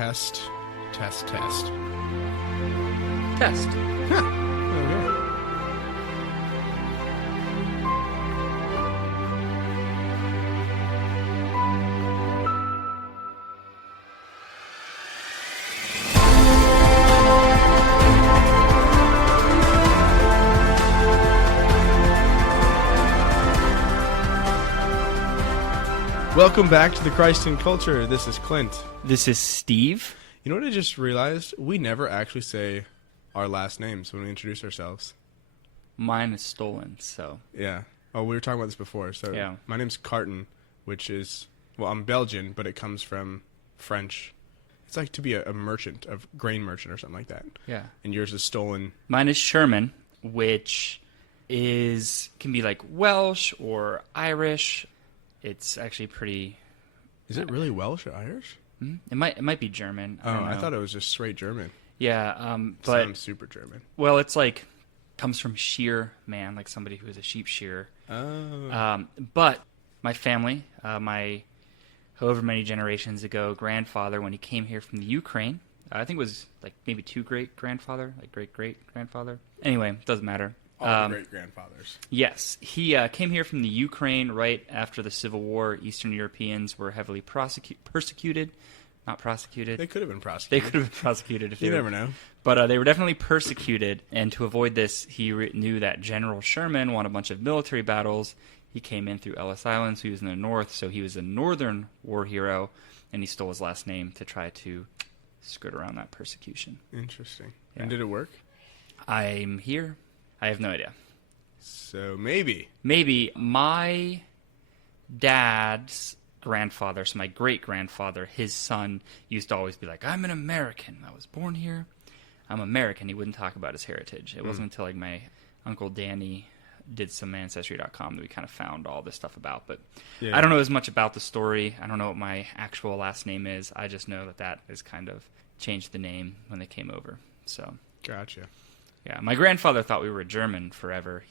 Test. Test. Huh. Okay. Welcome back to the Christ in Culture. This is Clint. This is Steve. You know what I just realized? We never actually say our last names when we introduce ourselves. Mine is stolen, so... Yeah. Oh, we were talking about this before. So yeah. My name's Carton, which is... Well, I'm Belgian, but it comes from French. It's like to be a merchant, a grain merchant or something like that. Yeah. And yours is stolen. Mine is Sherman, which can be like Welsh or Irish. It's actually pretty... Is it really Welsh or Irish? It might be German. I thought it was just straight German. Yeah, but... Sounds super German. Well, it's like... Comes from shear man, like somebody who is a sheep shearer. Oh. But my family, my however many generations ago, grandfather, when he came here from the Ukraine, I think it was like maybe great-grandfather. Anyway, doesn't matter. All the great-grandfathers. Yes. He came here from the Ukraine right after the Civil War. Eastern Europeans were heavily persecuted. Not prosecuted. They could have been prosecuted. They could have been prosecuted. If you never know. But they were definitely persecuted. And to avoid this, he knew that General Sherman won a bunch of military battles. He came in through Ellis Island, so he was in the north. So he was a northern war hero. And he stole his last name to try to skirt around that persecution. Interesting. Yeah. And did it work? I'm here. I have no idea. So maybe my dad's grandfather, so my great-grandfather, his son, used to always be like, I'm an American. I was born here. I'm American. He wouldn't talk about his heritage. It wasn't until like my Uncle Dani did some Ancestry.com that we kind of found all this stuff about. But yeah. I don't know as much about the story. I don't know what my actual last name is. I just know that has kind of changed the name when they came over. So gotcha. Yeah, my grandfather thought we were German forever.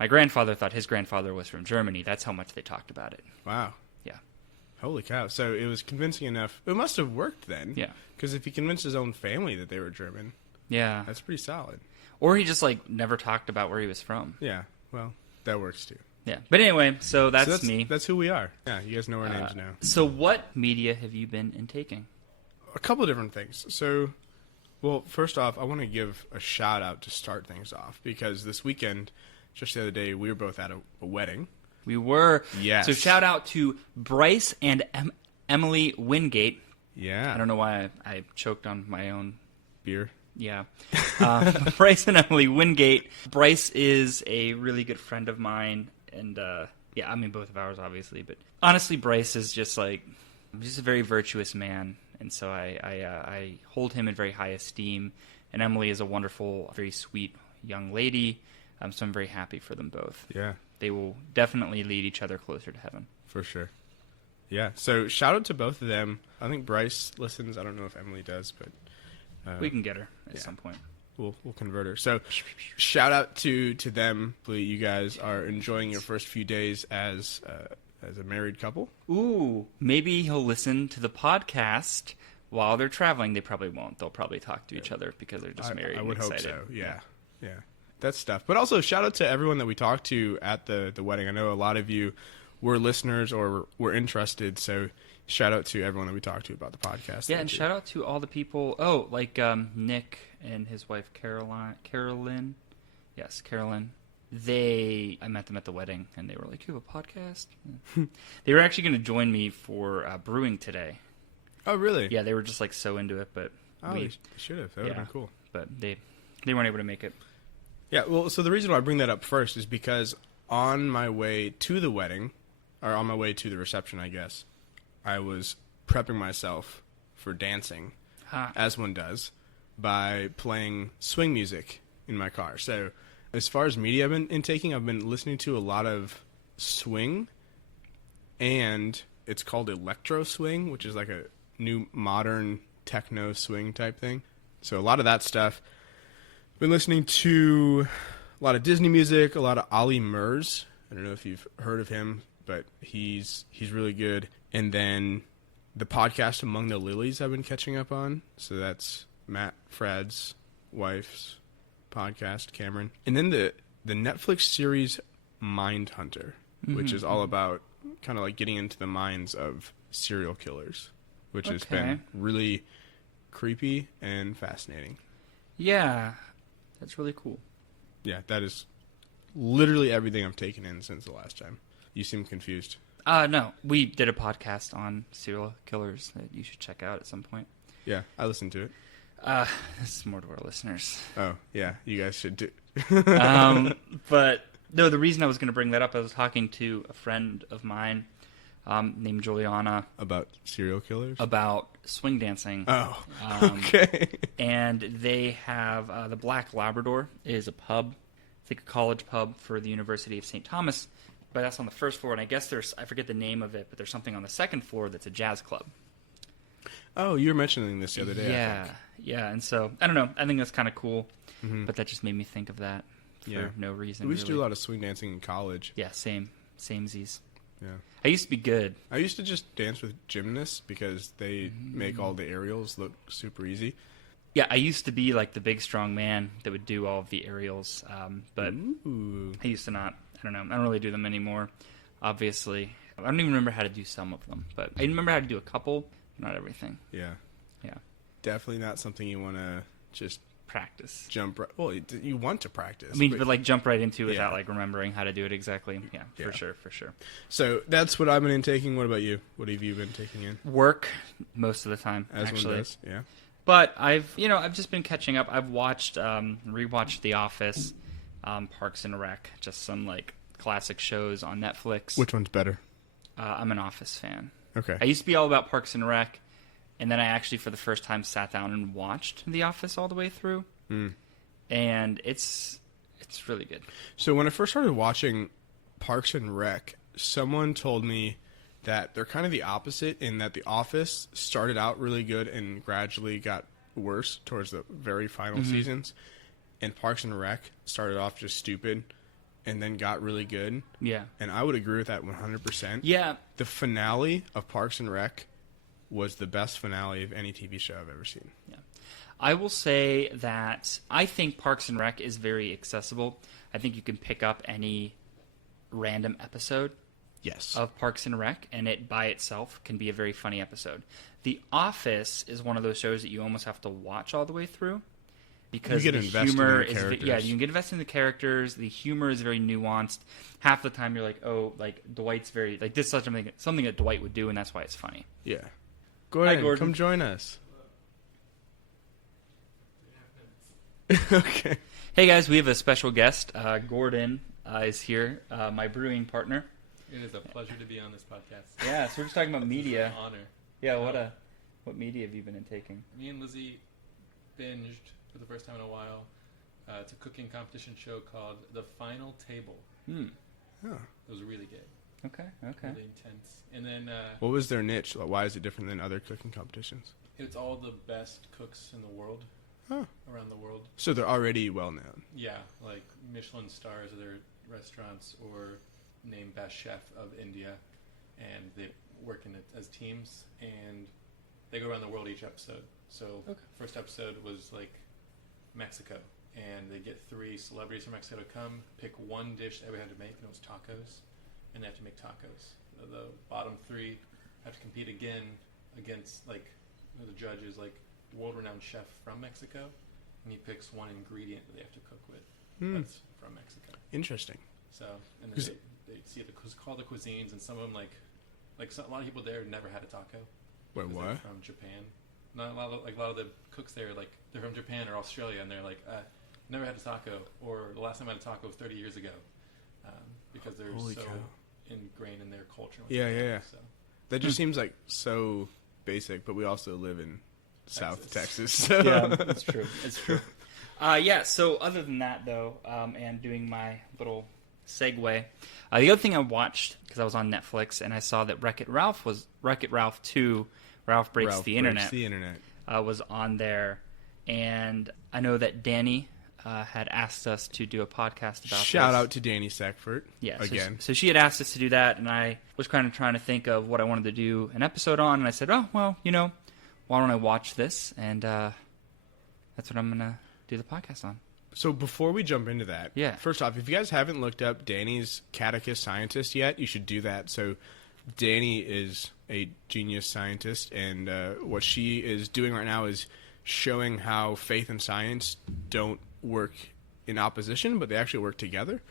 My grandfather thought his grandfather was from Germany. That's how much they talked about it. Wow. Yeah. Holy cow. So it was convincing enough. It must have worked then. Yeah. Because if he convinced his own family that they were German, yeah, that's pretty solid. Or he just never talked about where he was from. Yeah. Well, that works too. Yeah. But anyway, so that's me. That's who we are. Yeah, you guys know our names now. So what media have you been intaking? A couple of different things. So... Well, first off, I want to give a shout out to start things off because this weekend, just the other day, we were both at a wedding. We were. Yes. So shout out to Bryce and Emily Wingate. Yeah. I don't know why I choked on my own beer. Yeah. Bryce and Emily Wingate. Bryce is a really good friend of mine. And yeah, I mean, both of ours, obviously. But honestly, Bryce is just a very virtuous man. And so I hold him in very high esteem. And Emily is a wonderful, very sweet young lady. So I'm very happy for them both. Yeah. They will definitely lead each other closer to heaven. For sure. Yeah. So shout out to both of them. I think Bryce listens. I don't know if Emily does, but... we can get her at some point. We'll convert her. So shout out to them. Hopefully you guys are enjoying your first few days as a married couple. Ooh, maybe he'll listen to the podcast while they're traveling. They probably won't. They'll probably talk to each other because they're just married. I would and hope excited. so. Yeah. That's stuff. But also shout out to everyone that we talked to at the wedding. I know a lot of you were listeners or were interested. So shout out to everyone that we talked to about the podcast. Yeah, and shout out to all the people. Oh, like Nick and his wife Carolyn. Yes, Carolyn. I met them at the wedding, and they were like, you have a podcast? They were actually going to join me for brewing today. Oh, really? Yeah, they were just so into it, but they should have. That would have been cool. But they weren't able to make it. Yeah, well, so the reason why I bring that up first is because on my way to the wedding, or on my way to the reception, I guess, I was prepping myself for dancing, as one does, by playing swing music in my car. So... As far as media I've been intaking, I've been listening to a lot of swing, and it's called Electro swing, which is like a new modern techno swing type thing. So a lot of that stuff. Been listening to a lot of Disney music, a lot of Olly Murs. I don't know if you've heard of him, but he's really good. And then The podcast Among the Lillies I've been catching up on. So that's Matt Frad's wife's podcast, Cameron. And then the Netflix series Mindhunter, which is all about kind of like getting into the minds of serial killers, which has been really creepy and fascinating. Yeah, that's really cool. Yeah, that is literally everything I've taken in since the last time. You seem confused. No, we did a podcast on serial killers that you should check out at some point. Yeah, I listened to it. This is more to our listeners. Oh, yeah, you guys should do. But no, the reason I was going to bring that up, I was talking to a friend of mine named Juliana. About serial killers? About swing dancing. Oh, okay. And they have, the Black Labrador is a pub. It's like a college pub for the University of St. Thomas. But that's on the first floor, and I guess I forget the name of it, but there's something on the second floor that's a jazz club. Oh, you were mentioning this the other day. Yeah, and so, I don't know, I think that's kind of cool, but that just made me think of that for no reason. We used to do a lot of swing dancing in college. Yeah, samesies. Yeah. I used to be good. I used to just dance with gymnasts because they make all the aerials look super easy. Yeah, I used to be like the big strong man that would do all of the aerials, but I used to not. I don't know. I don't really do them anymore, obviously. I don't even remember how to do some of them, but I remember how to do a couple, not everything. Yeah. Yeah. Definitely not something you want to just practice. Jump right. Well, you want to practice. I mean, but like jump right into it without like remembering how to do it exactly. Yeah, for sure. So that's what I've been taking. What about you? What have you been taking in? Work most of the time, As actually. one does, yeah. But I've just been catching up. I've watched, rewatched The Office, Parks and Rec, just some like classic shows on Netflix. Which one's better? I'm an Office fan. Okay. I used to be all about Parks and Rec, and then I actually for the first time sat down and watched The Office all the way through, and it's really good. So when I first started watching Parks and Rec, someone told me that they're kind of the opposite in that The Office started out really good and gradually got worse towards the very final seasons, and Parks and Rec started off just stupid and then got really good. Yeah. And I would agree with that 100%. Yeah. The finale of Parks and Rec was the best finale of any TV show I've ever seen. Yeah. I will say that I think Parks and Rec is very accessible. I think you can pick up any random episode of Parks and Rec, and it by itself can be a very funny episode. The Office is one of those shows that you almost have to watch all the way through. Because you the get invested humor in the characters. you can get invested in the characters. The humor is very nuanced. Half the time you're like, oh, like Dwight's very like this is something that Dwight would do, and that's why it's funny. Yeah. Gordon, Gordon. come join us. Okay. Hey guys, we have a special guest. Gordon is here, my brewing partner. It is a pleasure to be on this podcast. Yeah, so we're just talking about media. It's an honor. Yeah, what media have you been taking? Me and Lizzie binged for the first time in a while. It's a cooking competition show called The Final Table. Oh. It was really good. Okay. Really intense. And then What was their niche? Like, why is it different than other cooking competitions? it's all the best cooks in the world, around the world. So they're already well known. Yeah, like Michelin stars of their restaurants or named best chef of India, and they work in it as teams, and they go around the world each episode. So first episode was like Mexico, and they get 3 celebrities from Mexico to come pick one dish that we had to make, and it was tacos, and they have to make tacos. The bottom 3 have to compete again against like the judges, like world-renowned chef from Mexico, and he picks one ingredient that they have to cook with that's from Mexico. Interesting. So, and then they see call the cuisines, and some of them a lot of people there never had a taco. Wait, what? They're from Japan. Not a lot of the cooks there, like they're from Japan or Australia, and they're like, never had a taco, or the last time I had a taco was 30 years ago, because they're ingrained in their culture. Yeah. So. That just seems like so basic, but we also live in South Texas. So. Yeah, it's true. It's true. So other than that, though, and doing my little segue, the other thing I watched, because I was on Netflix, and I saw that Wreck-It Ralph 2, Ralph Breaks the Internet, the Internet. was on there. And I know that Dani had asked us to do a podcast about Shout this. out to Dani Sackford. Yeah, again. So she had asked us to do that, and I was kind of trying to think of what I wanted to do an episode on, and I said, oh, well, why don't I watch this? And that's what I'm going to do the podcast on. So before we jump into that, first off, if you guys haven't looked up Dani's Catechist Scientist yet, you should do that. So Dani is a genius scientist, and what she is doing right now is showing how faith and science don't work in opposition, but they actually work together.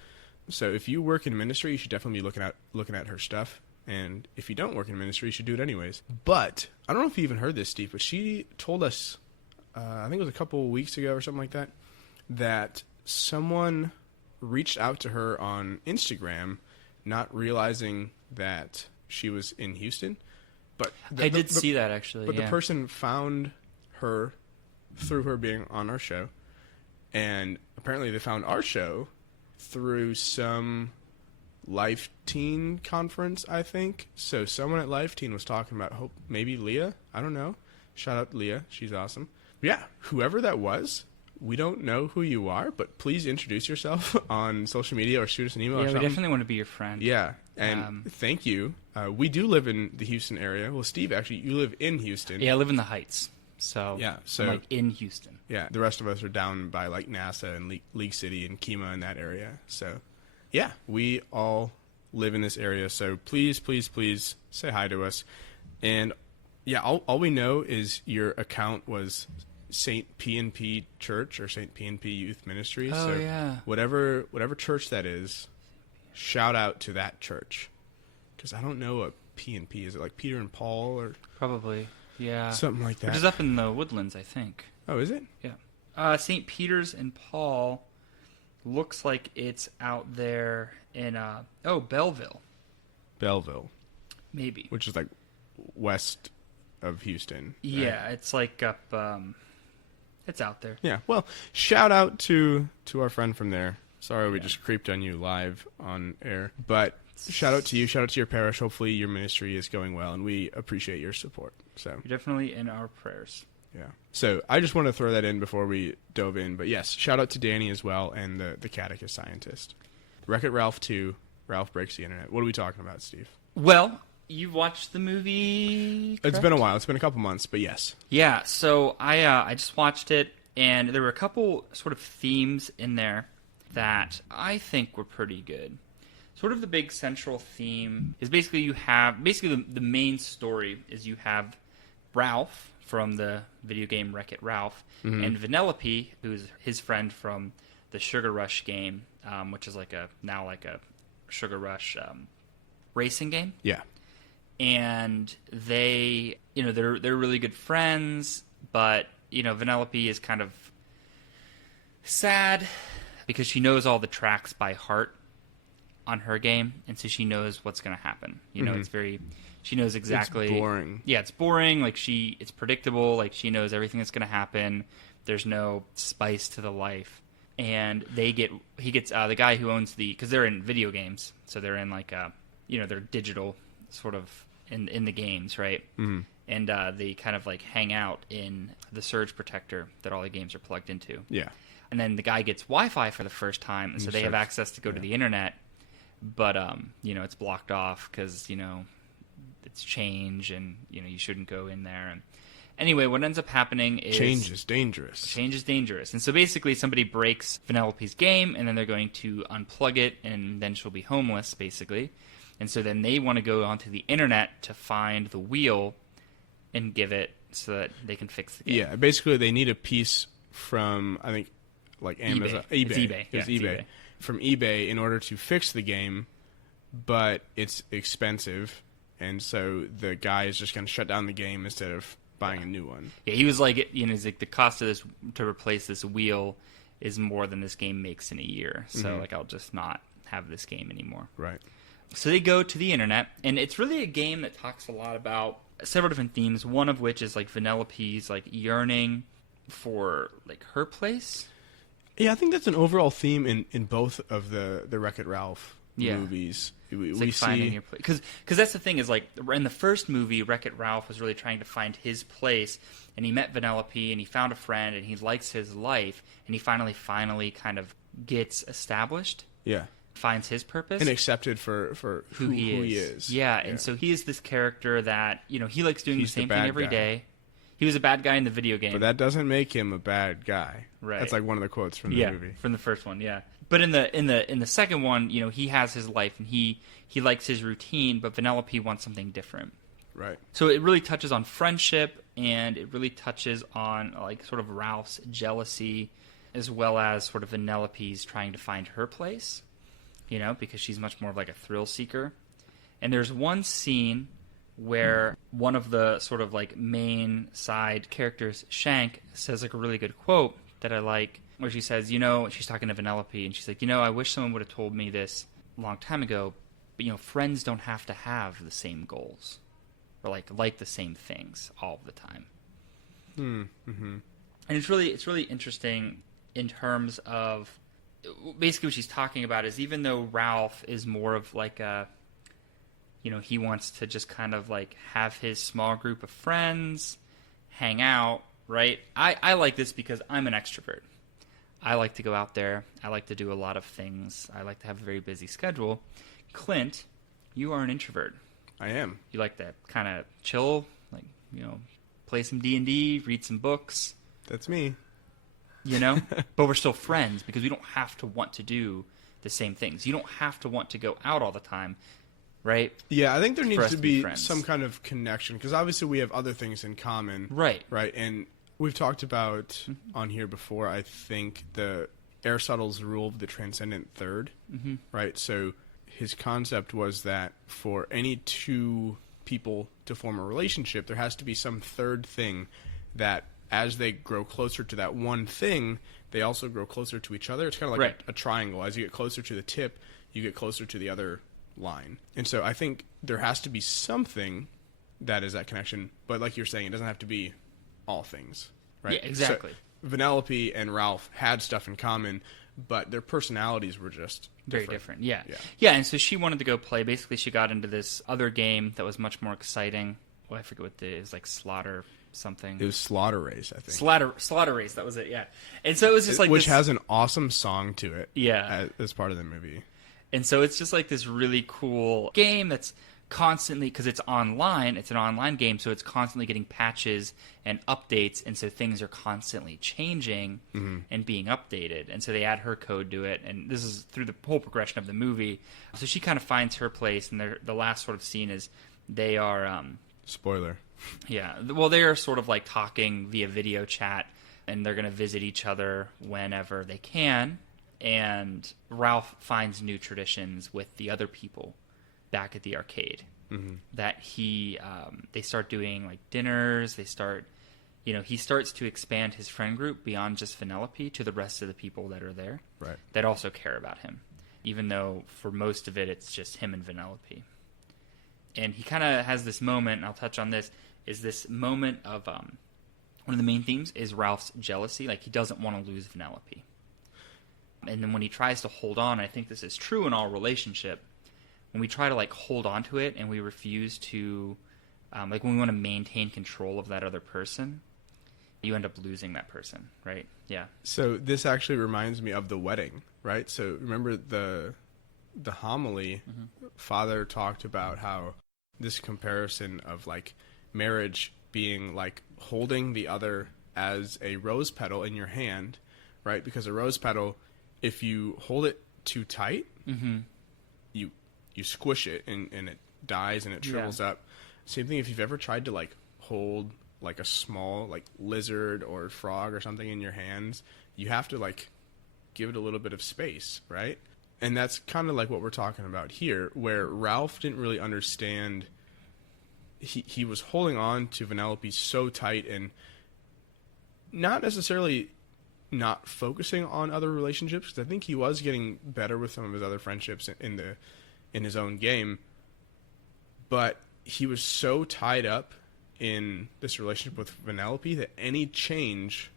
So if you work in ministry, you should definitely be looking at her stuff. And if you don't work in ministry, you should do it anyways. But I don't know if you even heard this, Steve, but she told us, I think it was a couple weeks ago or something like that, that someone reached out to her on Instagram, not realizing that she was in Houston. But I did see that, actually. But the person found her through her being on our show. And apparently they found our show through some Life Teen conference, I think. So someone at Life Teen was talking about, maybe Leah? I don't know. Shout out to Leah. She's awesome. But yeah, whoever that was, we don't know who you are, but please introduce yourself on social media or shoot us an email or something. Yeah, we definitely want to be your friend. Yeah, and thank you. We do live in the Houston area. Well, Steve, actually, you live in Houston. Yeah, I live in the Heights. So I'm like in Houston. Yeah, the rest of us are down by like NASA and League City and Kemah in that area. So yeah, we all live in this area. So please, please, please say hi to us. And yeah, all we know is your account was St. P&P Church or St. P&P Youth Ministries. Oh, so yeah. Whatever church that is, shout out to that church. Because I don't know what P&P is. It like Peter and Paul or probably. Yeah. Something like that. Which is up in the Woodlands, I think. Oh, is it? Yeah. St. Peter's and Paul looks like it's out there in, Belleville. Belleville. Maybe. Which is like west of Houston. Yeah, it's like up, it's out there. Yeah. Well, shout out to our friend from there. Sorry we just creeped on you live on air. But shout out to you. Shout out to your parish. Hopefully your ministry is going well, and we appreciate your support. So you're definitely in our prayers. Yeah. So I just want to throw that in before we dove in. But yes, shout out to Dani as well and the Catechist Scientist. Wreck-It Ralph 2, Ralph Breaks the Internet. What are we talking about, Steve? Well, you've watched the movie, correct? It's been a while. It's been a couple months, but yes. Yeah, so I just watched it, and there were a couple sort of themes in there that I think were pretty good. Sort of the big central theme is basically the main story is you have Ralph from the video game Wreck-It Ralph, and Vanellope, who's his friend from the Sugar Rush game, which is like a Sugar Rush racing game. Yeah. And they, they're really good friends, but Vanellope is kind of sad because she knows all the tracks by heart on her game, and so she knows what's going to happen. She knows exactly. It's boring. Yeah, it's boring. Like it's predictable. Like she knows everything that's going to happen. There's no spice to the life. And he gets the guy who owns because they're in video games, so they're in like they're digital sort of in the games, right? Mm-hmm. And they kind of like hang out in the surge protector that all the games are plugged into. Yeah. And then the guy gets Wi-Fi for the first time, and so they have access to go to the internet, but it's blocked off because it's change, and you shouldn't go in there. And anyway, what ends up happening is change is dangerous. Change is dangerous, and so basically somebody breaks Vanellope's game, and then they're going to unplug it, and then she'll be homeless, basically. And so then they want to go onto the internet to find the wheel and give it so that they can fix the game. Yeah, basically they need a piece from, I think, like Amazon. eBay. It's eBay. It's eBay. From eBay in order to fix the game, but it's expensive, and so the guy is just going to shut down the game instead of buying a new one. Yeah, he was like, he's like, the cost of this to replace this wheel is more than this game makes in a year. So like, I'll just not have this game anymore. Right. So they go to the internet, and it's really a game that talks a lot about several different themes, one of which is like Vanellope's like yearning for like her place. Yeah, I think that's an overall theme in both of the Wreck-It Ralph movies. It's We like finding see your place. Because that's the thing is, like, in the first movie, Wreck-It Ralph was really trying to find his place, and he met Vanellope, and he found a friend, and he likes his life, and he finally kind of gets established, finds his purpose. and accepted for who he is. Yeah, and so he is this character that, you know, he likes doing He's the the same thing bad every guy. day. He was a bad guy in the video game. But that doesn't make him a bad guy. Right. That's like one of the quotes from the movie. From the first one, yeah. But in the second one, you know, he has his life and he likes his routine, but Vanellope wants something different. Right. So it really touches on friendship, and it really touches on like sort of Ralph's jealousy, as well as sort of Vanellope's trying to find her place, you know, because she's much more of like a thrill seeker. And there's one scene where one of the sort of like main side characters, Shank, says like a really good quote that I like, where she says, you know, she's talking to Vanellope, and she's like, you know, I wish someone would have told me this a long time ago, but, you know, friends don't have to have the same goals or like the same things all the time. Mm-hmm. And it's really interesting in terms of basically what she's talking about is, even though Ralph is more of like a, you know, he wants to just kind of like have his small group of friends, hang out, right? I like this because I'm an extrovert. I like to go out there. I like to do a lot of things. I like to have a very busy schedule. Clint, you are an introvert. I am. You like to kind of chill, like, you know, play some D&D, read some books. That's me. You know? But we're still friends because we don't have to want to do the same things. You don't have to want to go out all the time, right? Yeah, I think there For needs us to to be be friends. some kind of connection, because obviously we have other things in common. Right. Right, and we've talked about on here before, I think, the Aristotle's Rule of the Transcendent Third. Mm-hmm. Right, so his concept was that for any two people to form a relationship, there has to be some third thing that, as they grow closer to that one thing, they also grow closer to each other. It's kind of like Right. a triangle. As you get closer to the tip, you get closer to the other line. And so I think there has to be something that is that connection. But like you're saying, it doesn't have to be all things. Right? Yeah, exactly. So Vanellope and Ralph had stuff in common, but their personalities were just Very different. Yeah. Yeah. Yeah, and so she wanted to go play. Basically, she got into this other game that was much more exciting. Well, I forget what it was, like Slaughter something. It was Slaughter Race, I think. Slaughter Race, that was it, yeah. And so it was just like which this, has an awesome song to it. Yeah. As part of the movie. and so it's just like this really cool game that's constantly, because it's online, it's an online game, so it's constantly getting patches and updates, and so things are constantly changing and being updated. And so they add her code to it, and this is through the whole progression of the movie. So she kind of finds her place, and the last sort of scene is they are Spoiler. yeah, well, they are sort of like talking via video chat, and they're going to visit each other whenever they can. And Ralph finds new traditions with the other people back at the arcade. That they start doing like dinners. They start, you know, he starts to expand his friend group beyond just Vanellope to the rest of the people that are there, Right. that also care about him, even though for most of it it's just him and Vanellope. And he kind of has this moment, and I'll touch on this, is this moment of one of the main themes is Ralph's jealousy. Like, he doesn't want to lose Vanellope. And then when he tries to hold on, I think this is true in all relationship, when we try to like hold on to it and we refuse to, like when we want to maintain control of that other person, you end up losing that person, right? Yeah. So this actually reminds me of the wedding, right? So remember the homily, Father talked about how this comparison of like marriage being like holding the other as a rose petal in your hand, right? Because a rose petal, if you hold it too tight, you squish it and it dies and it shrivels up. Same thing if you've ever tried to like hold like a small like lizard or frog or something in your hands, you have to like give it a little bit of space, right? And that's kind of like what we're talking about here, where Ralph didn't really understand. He was holding on to Vanellope so tight and not necessarily not focusing on other relationships, because I think he was getting better with some of his other friendships in his own game, but he was so tied up in this relationship with Vanellope that any change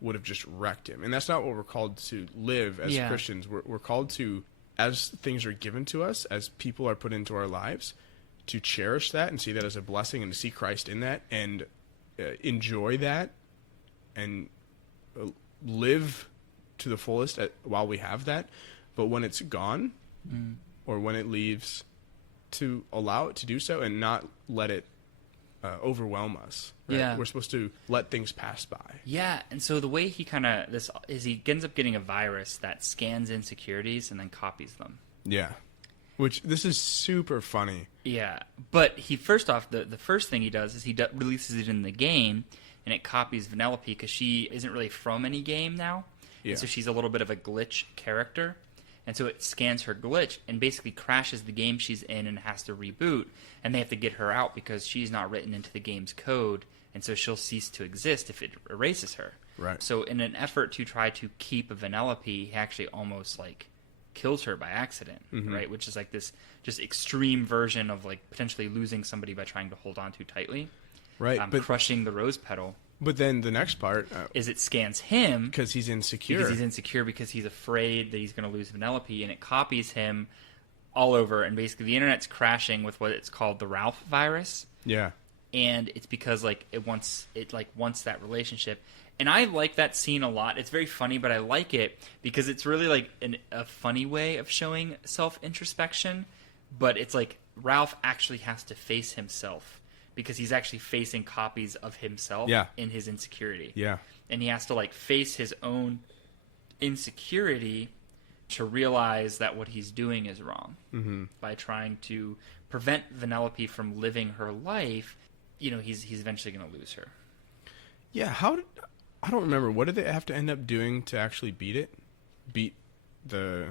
would have just wrecked him. And that's not what we're called to live as Christians. We're called to as things are given to us, as people are put into our lives, to cherish that and see that as a blessing and to see Christ in that and enjoy that and live to the fullest while we have that. But when it's gone or when it leaves, to allow it to do so and not let it overwhelm us. Right? Yeah. We're supposed to let things pass by. Yeah, and so the way he kind of he ends up getting a virus that scans insecurities and then copies them. Yeah. Which, this is super funny. Yeah, but he first off, the first thing he does is he releases it in the game, and it copies Vanellope because she isn't really from any game now. Yeah. And so she's a little bit of a glitch character. And so it scans her glitch and basically crashes the game she's in and has to reboot. And they have to get her out because she's not written into the game's code. And so she'll cease to exist if it erases her. Right. So in an effort to try to keep Vanellope, he actually almost like kills her by accident, right? Which is like this just extreme version of like potentially losing somebody by trying to hold on too tightly. Right. But Crushing the rose petal. But then the next part Is it scans him because he's insecure. because he's insecure because he's afraid that he's going to lose Vanellope, and it copies him all over. And basically, the internet's crashing with what it's called the Ralph virus, Yeah. and it's because like it wants that relationship. And I like that scene a lot. It's very funny, but I like it because it's really like a funny way of showing self-introspection. But it's like Ralph actually has to face himself because he's actually facing copies of himself in his insecurity. Yeah. And he has to like face his own insecurity to realize that what he's doing is wrong by trying to prevent Vanellope from living her life. You know, he's eventually going to lose her. Yeah. I don't remember. What did they have to end up doing to actually beat it? Beat the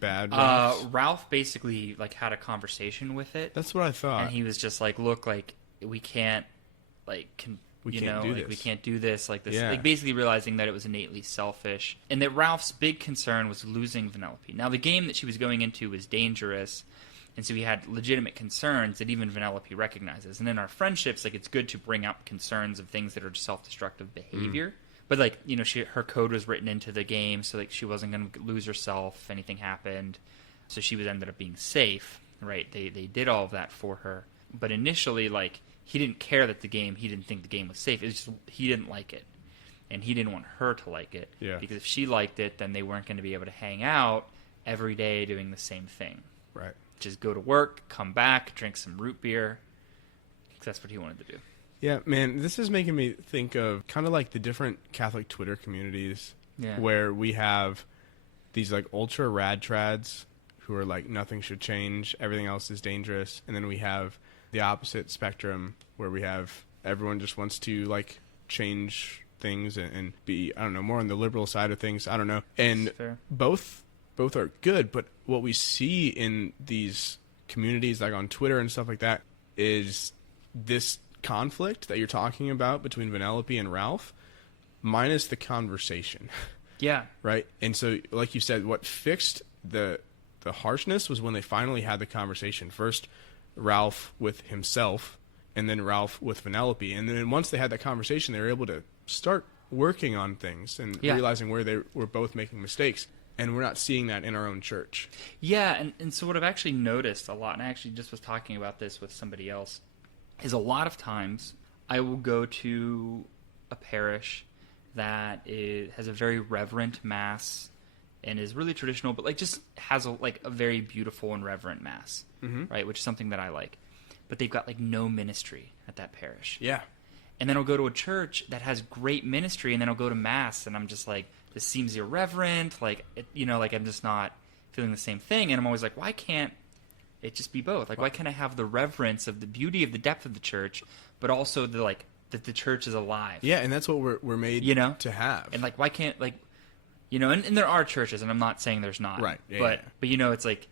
bad Ralphs? Ralph basically like had a conversation with it. That's what I thought. And he was just like, look, like we can't like We can't do this. like this, Yeah. like basically realizing that it was innately selfish and that Ralph's big concern was losing Vanellope. Now the game that she was going into was dangerous, and so he had legitimate concerns that even Vanellope recognizes. And in our friendships, like it's good to bring up concerns of things that are self-destructive behavior. But like, you know, her code was written into the game, so like she wasn't going to lose herself if anything happened. So she was ended up being safe, right? They did all of that for her. But initially, like, he didn't care that he didn't think the game was safe. It was just he didn't like it, and he didn't want her to like it. Yeah. Because if she liked it, then they weren't going to be able to hang out every day doing the same thing. Right. Just go to work, come back, drink some root beer. Because that's what he wanted to do. Yeah, man, this is making me think of kind of like the different Catholic Twitter communities where we have these like ultra rad trads who are like nothing should change, everything else is dangerous, and then we have the opposite spectrum where we have everyone just wants to like change things and be, I don't know, more on the liberal side of things. I don't know. And both are good, but what we see in these communities like on Twitter and stuff like that is this conflict that you're talking about between Vanellope and Ralph minus the conversation. Yeah. Right? And so like you said, what fixed the harshness was when they finally had the conversation. First Ralph with himself and then Ralph with Vanellope. And then once they had that conversation, they were able to start working on things and realizing where they were both making mistakes. And we're not seeing that in our own church. Yeah, and so what I've actually noticed a lot, and I actually just was talking about this with somebody else, is a lot of times I will go to a parish that has a very reverent mass and is really traditional, but like just has a very beautiful and reverent mass, right? Which is something that I like. But they've got like no ministry at that parish. Yeah. And then I'll go to a church that has great ministry, and then I'll go to mass, and I'm just like, this seems irreverent. Like, I'm just not feeling the same thing. And I'm always like, why can't it just be both? Like, why can't I have the reverence of the beauty of the depth of the church, but also that the church is alive? Yeah, and that's what we're made to have. And like, why can't and there are churches, and I'm not saying there's not. Right. Yeah, but it's like,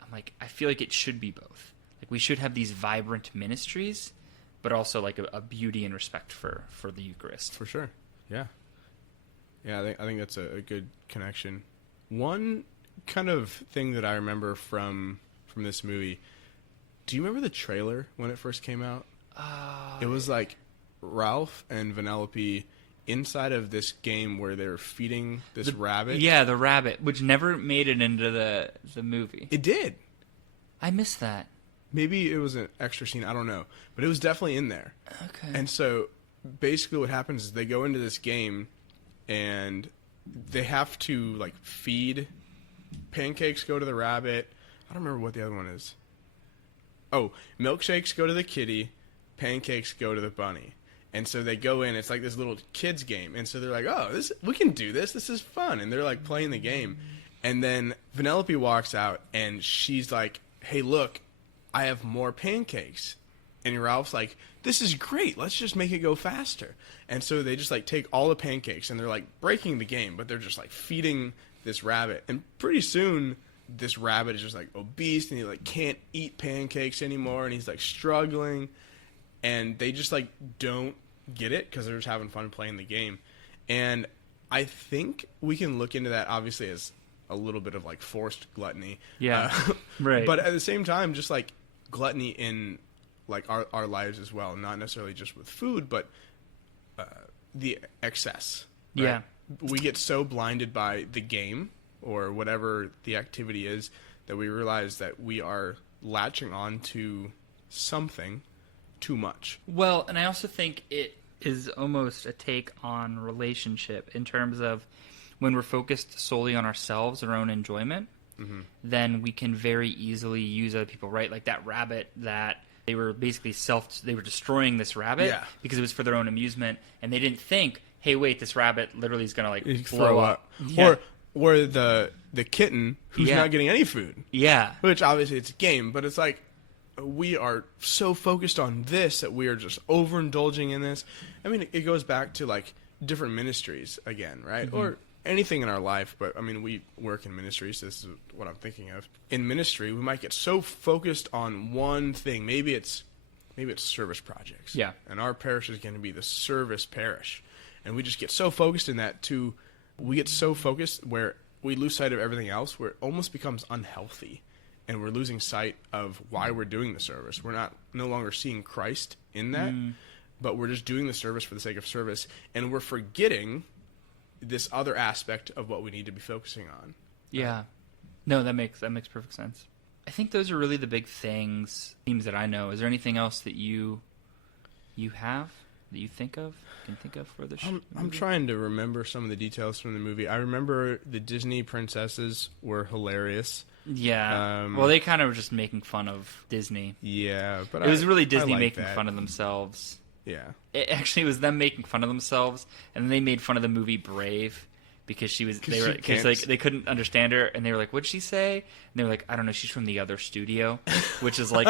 I'm like, I feel like it should be both. Like, we should have these vibrant ministries, but also like a beauty and respect for the Eucharist. For sure. Yeah. Yeah, I think that's a good connection. One kind of thing that I remember from this movie, do you remember the trailer when it first came out? It was like Ralph and Vanellope inside of this game where they're feeding this rabbit. Yeah, the rabbit, which never made it into the movie. It did. I missed that. Maybe it was an extra scene. I don't know. But it was definitely in there. Okay. And so basically what happens is they go into this game and they have to like feed pancakes go to the rabbit. I don't remember what the other one is. Oh, milkshakes go to the kitty, pancakes go to the bunny. And so they go in, it's like this little kids game. And so they're like, oh, we can do this. This is fun. And they're like playing the game. And then Vanellope walks out and she's like, hey, look, I have more pancakes. And Ralph's like, this is great. Let's just make it go faster. And so they just like take all the pancakes and they're like breaking the game, but they're just like feeding this rabbit. And pretty soon this rabbit is just like obese and he like can't eat pancakes anymore and he's like struggling. And they just like don't get it because they're just having fun playing the game. And I think we can look into that obviously as a little bit of like forced gluttony. Yeah. Right. But at the same time, just like gluttony in like our lives as well, not necessarily just with food, but the excess. Right? Yeah. We get so blinded by the game or whatever the activity is that we realize that we are latching on to something too much. Well, and I also think it is almost a take on relationship in terms of when we're focused solely on ourselves, our own enjoyment, then we can very easily use other people, right? Like that rabbit that they were basically they were destroying this rabbit because it was for their own amusement, and they didn't think, hey, wait, this rabbit literally is going to like blow up. Yeah. Or the kitten who's not getting any food. Yeah. Which obviously it's a game, but it's like we are so focused on this that we are just overindulging in this. I mean, it goes back to like different ministries again, right? Or anything in our life, but I mean, we work in ministries. So this is what I'm thinking of. In ministry, we might get so focused on one thing. Maybe it's service projects. Yeah. And our parish is going to be the service parish. And we just get so focused in that we get so focused where we lose sight of everything else, where it almost becomes unhealthy. And we're losing sight of why we're doing the service. We're no longer seeing Christ in that, but we're just doing the service for the sake of service. And we're forgetting this other aspect of what we need to be focusing on. Yeah. No, that makes perfect sense. I think those are really the big themes that I know. Is there anything else that you have that you can think of for the show? I'm trying to remember some of the details from the movie. I remember the Disney princesses were hilarious. Yeah. Well, they kind of were just making fun of Disney. Yeah, but it was really Disney like making that. Fun of themselves. Yeah. It actually was them making fun of themselves, and then they made fun of the movie Brave because they couldn't understand her, and they were like, "What'd she say?" And they were like, "I don't know. She's from the other studio," which is like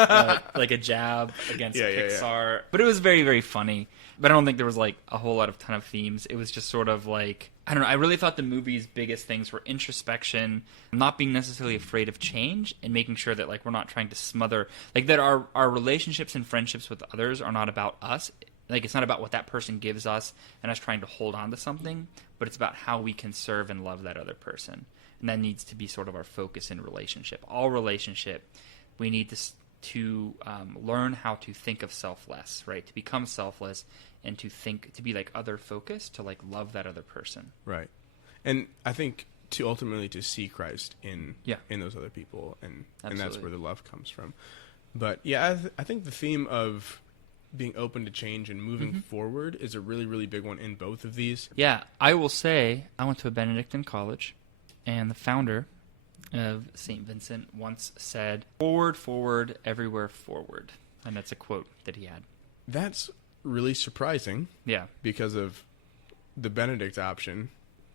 like a jab against Pixar. Yeah. But it was very, very funny. But I don't think there was like a whole lot of ton of themes. It was just sort of like, I don't know. I really thought the movie's biggest things were introspection, not being necessarily afraid of change, and making sure that like we're not trying to smother, like that our relationships and friendships with others are not about us. Like it's not about what that person gives us and us trying to hold on to something, but it's about how we can serve and love that other person. And that needs to be sort of our focus in relationship. All relationship, we need to learn how to think of self less, right? To become selfless and to be like other focused, to like love that other person. Right. And I think to ultimately to see Christ in those other people, and that's where the love comes from. But yeah, I think the theme of being open to change and moving forward is a really, really big one in both of these. Yeah, I will say I went to a Benedictine college, and the founder of St. Vincent once said, "Forward, forward, everywhere forward." And that's a quote that he had. That's really surprising. Yeah. Because of the Benedict option,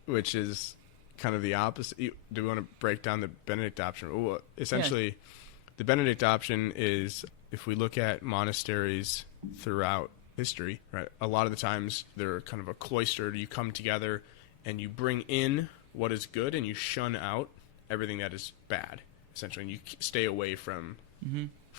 which is kind of the opposite. Do we want to break down the Benedict option? Well, essentially, the Benedict option is, if we look at monasteries throughout history, right, a lot of the times they're kind of a cloistered. You come together and you bring in what is good and you shun out everything that is bad, essentially, and you stay away from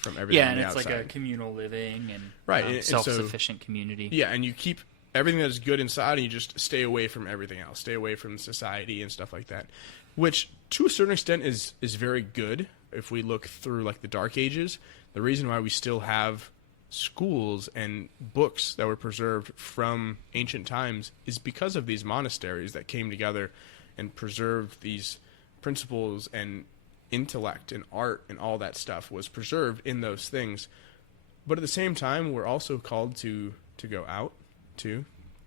everything. Yeah, on and the it's outside. like a communal living and right, self-sufficient community. Yeah, and you keep everything that is good inside, and you just stay away from everything else, stay away from society and stuff like that, which to a certain extent is very good. If we look through like the Dark Ages, the reason why we still have schools and books that were preserved from ancient times is because of these monasteries that came together and preserved these principles, and intellect and art and all that stuff was preserved in those things. But at the same time, we're also called to go out too.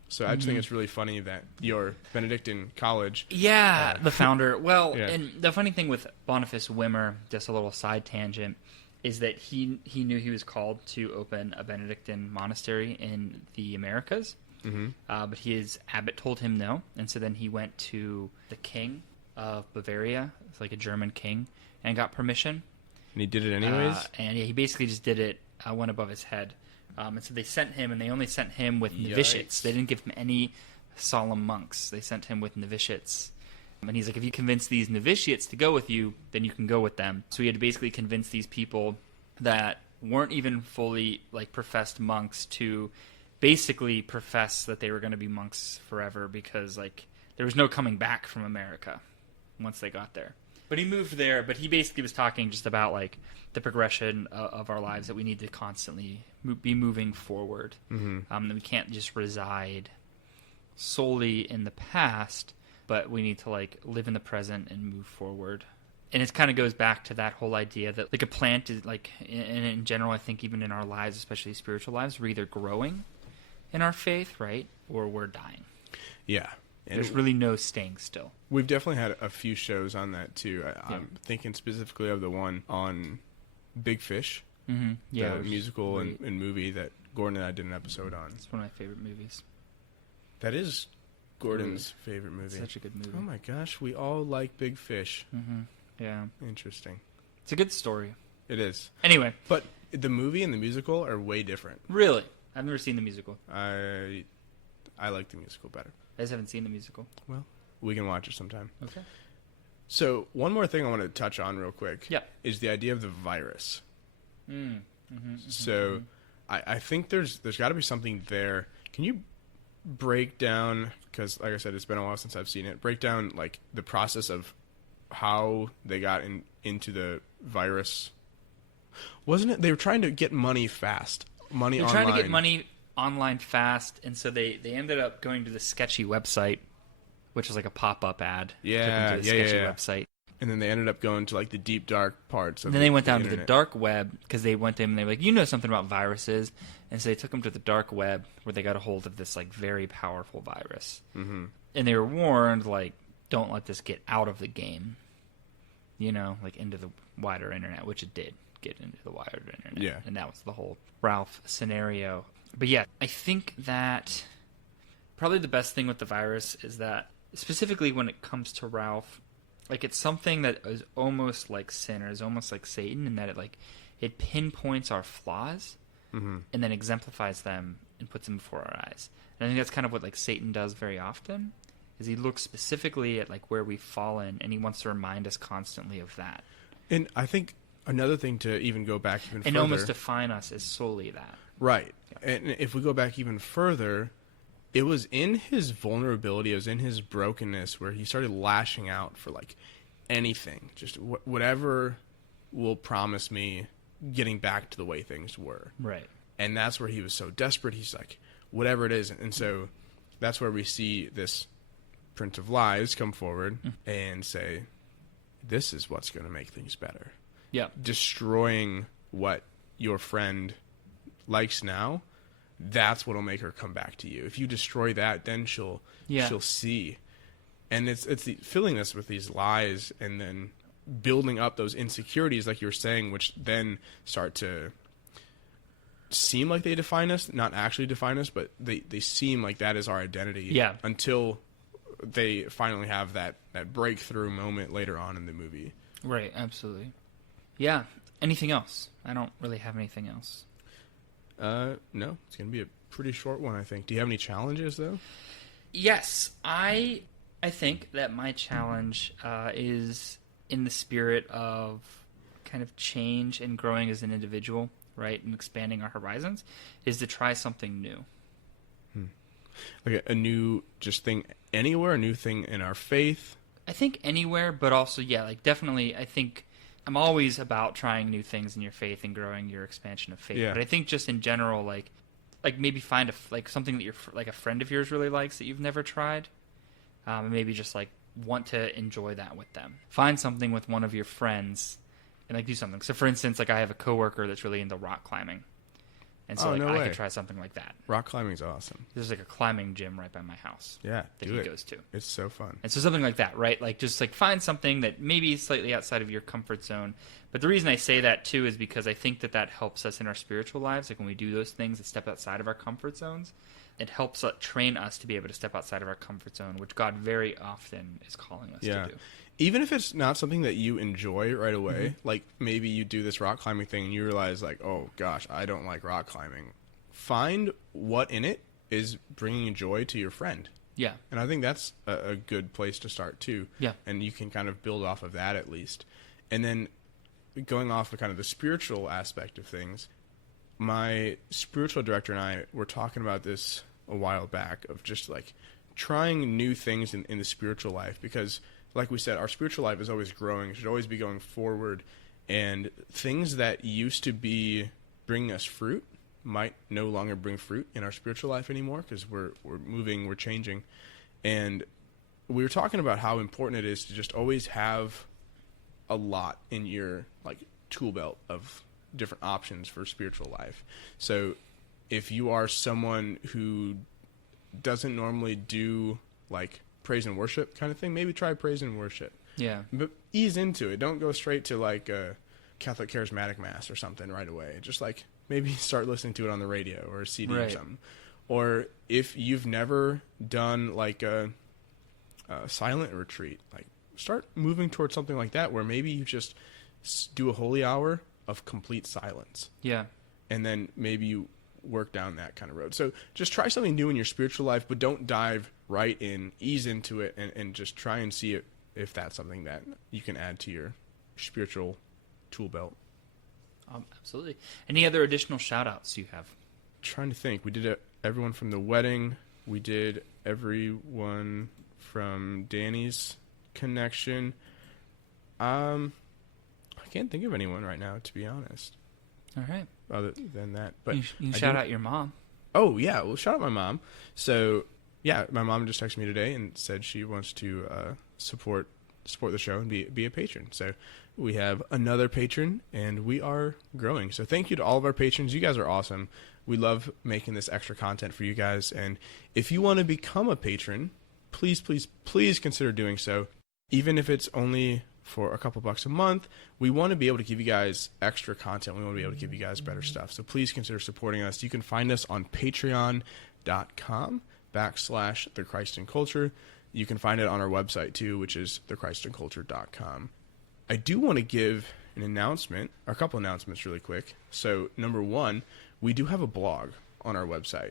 So I just think it's really funny that your Benedictine college... Yeah, the founder. Well, Yeah. and the funny thing with Boniface Wimmer, just a little side tangent, is that he knew he was called to open a Benedictine monastery in the Americas, but his abbot told him no, and so then he went to the king of Bavaria, it's like a German king, and got permission. And he did it anyways? And he basically just did it one above his head. And so they sent him, and they only sent him with novitiates. Yikes. They didn't give him any solemn monks. They sent him with novitiates. And he's like, if you convince these novitiates to go with you, then you can go with them. So he had to basically convince these people that weren't even fully like professed monks to basically profess that they were going to be monks forever, because like there was no coming back from America once they got there. But he moved there, but he basically was talking just about like the progression of our lives, that we need to constantly be moving forward. That we can't just reside solely in the past, but we need to like live in the present and move forward. And it kind of goes back to that whole idea that like a plant is like, in general, I think even in our lives, especially spiritual lives, we're either growing in our faith, right, or we're dying. Yeah. And There's really no staying still. we've definitely had a few shows on that too. I'm thinking specifically of the one on Big Fish, Yeah, the which is musical great. and movie that Gordon and I did an episode on. It's one of my favorite movies. That is Gordon's favorite movie. Such a good movie. Oh my gosh, we all like Big Fish. Yeah. Interesting. It's a good story. It is. Anyway, But the movie and the musical are way different. really, I've never seen the musical. I like the musical better. I just haven't seen the musical. Well, we can watch it sometime. Okay. So one more thing I want to touch on real quick Yeah. is the idea of the virus. So I think there's got to be something there. Can you break down, because like I said, it's been a while since I've seen it, break down like the process of how they got into the virus? Wasn't it they were trying to get money fast? Money They're online. trying to get money online fast, and so they ended up going to the sketchy website, which is like a pop-up ad. Yeah, Took them to the yeah, sketchy yeah. website. And then they ended up going to like the deep dark parts of And then they went down to the internet. dark web, because they went to him and they were like, you know something about viruses. And so they took him to the dark web, where they got a hold of this like very powerful virus. And they were warned, like, don't let this get out of the game, you know, like into the wider internet, which it did get into the wider internet. Yeah. And that was the whole Ralph scenario. But yeah, I think that probably the best thing with the virus is that, specifically when it comes to Ralph, like it's something that is almost like sin, or is almost like Satan, in that it pinpoints our flaws and then exemplifies them and puts them before our eyes. And I think that's kind of what like Satan does very often, is he looks specifically at like where we've fallen, and he wants to remind us constantly of that. And I think another thing to even go back even And further, almost define us as solely that. right? And if we go back even further, it was in his vulnerability, it was in his brokenness, where he started lashing out for like anything, just whatever will promise me getting back to the way things were. Right. And that's where he was so desperate. He's like, whatever it is. And so that's where we see this Prince of Lies come forward and say, this is what's going to make things better. Yeah. Destroying what your friend likes now, that's what'll make her come back to you. If you destroy that, then she'll see. And it's filling us with these lies, and then building up those insecurities, like you were saying, which then start to seem like they define us, not actually define us, but they seem like that is our identity. Yeah. Until they finally have that breakthrough moment later on in the movie. Right, absolutely. Yeah. Anything else? I don't really have anything else. No, it's going to be a pretty short one, I think. Do you have any challenges, though? Yes, I think that my challenge is in the spirit of kind of change and growing as an individual, right, and expanding our horizons, is to try something new. Like a new just thing anywhere, a new thing in our faith? I think anywhere, but also, yeah, like definitely, I think I'm always about trying new things in your faith and growing your expansion of faith. Yeah. But I think just in general, like maybe find something that you're like a friend of yours really likes that you've never tried, and maybe just like want to enjoy that with them. Find something with one of your friends and like do something. So for instance, like I have a coworker that's really into rock climbing. And so no I way. could try something like that. Rock climbing's awesome. There's like a climbing gym right by my house. Yeah, that do he it. goes to. It's so fun. And so something like that, right? Like just like find something that maybe is slightly outside of your comfort zone. But the reason I say that too is because I think that helps us in our spiritual lives. Like when we do those things that step outside of our comfort zones, it helps train us to be able to step outside of our comfort zone, which God very often is calling us to do. Even if it's not something that you enjoy right away, like maybe you do this rock climbing thing and you realize like, oh gosh, I don't like rock climbing. Find what in it is bringing joy to your friend. Yeah. And I think that's a good place to start too. Yeah. And you can kind of build off of that at least. And then going off of kind of the spiritual aspect of things, my spiritual director and I were talking about this a while back of just like trying new things in the spiritual life, because like we said, our spiritual life is always growing. It should always be going forward. And things that used to be bringing us fruit might no longer bring fruit in our spiritual life anymore, because we're moving, we're changing. And we were talking about how important it is to just always have a lot in your like tool belt of different options for spiritual life. So if you are someone who doesn't normally do like praise and worship kind of thing, maybe try praise and worship. Yeah. But ease into it. Don't go straight to like a Catholic charismatic mass or something right away. Just like maybe start listening to it on the radio or a CD or something. Or if you've never done like a silent retreat, like start moving towards something like that where maybe you just do a holy hour of complete silence. Yeah. And then maybe you work down that kind of road. So just try something new in your spiritual life, but don't dive right in. Ease into it and just try and see if that's something that you can add to your spiritual tool belt. Absolutely. Any other additional shout-outs you have? Trying to think. We did everyone from the wedding. We did everyone from Dani's connection. I can't think of anyone right now, to be honest. All right. Other than that, but you can shout out your mom. Oh yeah, well, shout out my mom. So yeah, my mom just texted me today and said she wants to support the show and be a patron. So we have another patron, and we are growing. So thank you to all of our patrons. You guys are awesome. We love making this extra content for you guys. And if you want to become a patron, please, please, please consider doing so. Even if it's only for a couple bucks a month, we want to be able to give you guys extra content. We want to be able to give you guys better stuff. So please consider supporting us. You can find us on patreon.com/The Christ and Culture. You can find it on our website too, which is thechristandculture.com. I do want to give an announcement, or a couple announcements really quick. So number one, we do have a blog on our website.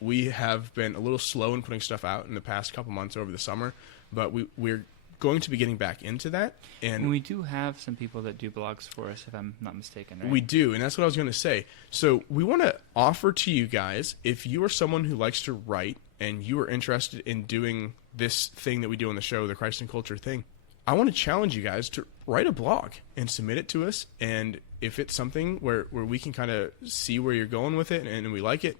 We have been a little slow in putting stuff out in the past couple months over the summer, but we're going to be getting back into that. And we do have some people that do blogs for us, if I'm not mistaken, right? We do, and that's what I was going to say. So we want to offer to you guys, if you are someone who likes to write and you are interested in doing this thing that we do on the show, the Christ and Culture thing, I want to challenge you guys to write a blog and submit it to us. And if it's something where we can kind of see where you're going with it and we like it,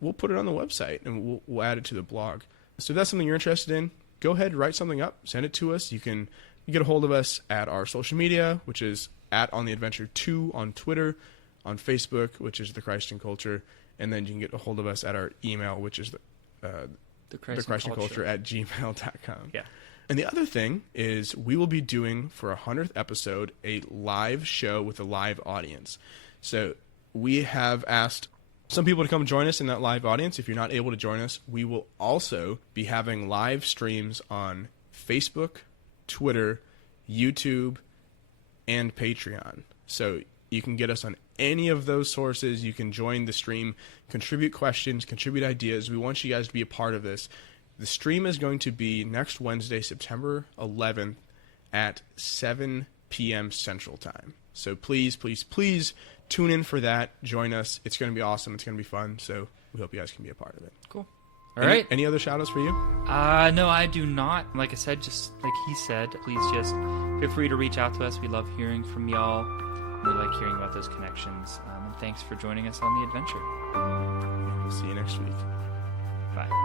we'll put it on the website and we'll add it to the blog. So if that's something you're interested in, go ahead, write something up, send it to us. You can get a hold of us at our social media, which is @OnTheAdventure2 on Twitter, on Facebook, which is The Christ and Culture, and then you can get a hold of us at our email, which is the Christ and Culture @gmail.com. Yeah. And the other thing is we will be doing, for our 100th episode, a live show with a live audience. So we have asked some people to come join us in that live audience. If you're not able to join us, we will also be having live streams on Facebook, Twitter, YouTube, and Patreon. So you can get us on any of those sources. You can join the stream, contribute questions, contribute ideas. We want you guys to be a part of this. The stream is going to be next Wednesday, September 11th at 7 p.m. Central Time. So please, please, please tune in for that. Join us. It's going to be awesome. It's going to be fun. So we hope you guys can be a part of it. Cool. All right. Any other shout outs for you? No, I do not. Like I said, just like he said, please just feel free to reach out to us. We love hearing from y'all. We like hearing about those connections. And thanks for joining us on the adventure. We'll see you next week. Bye.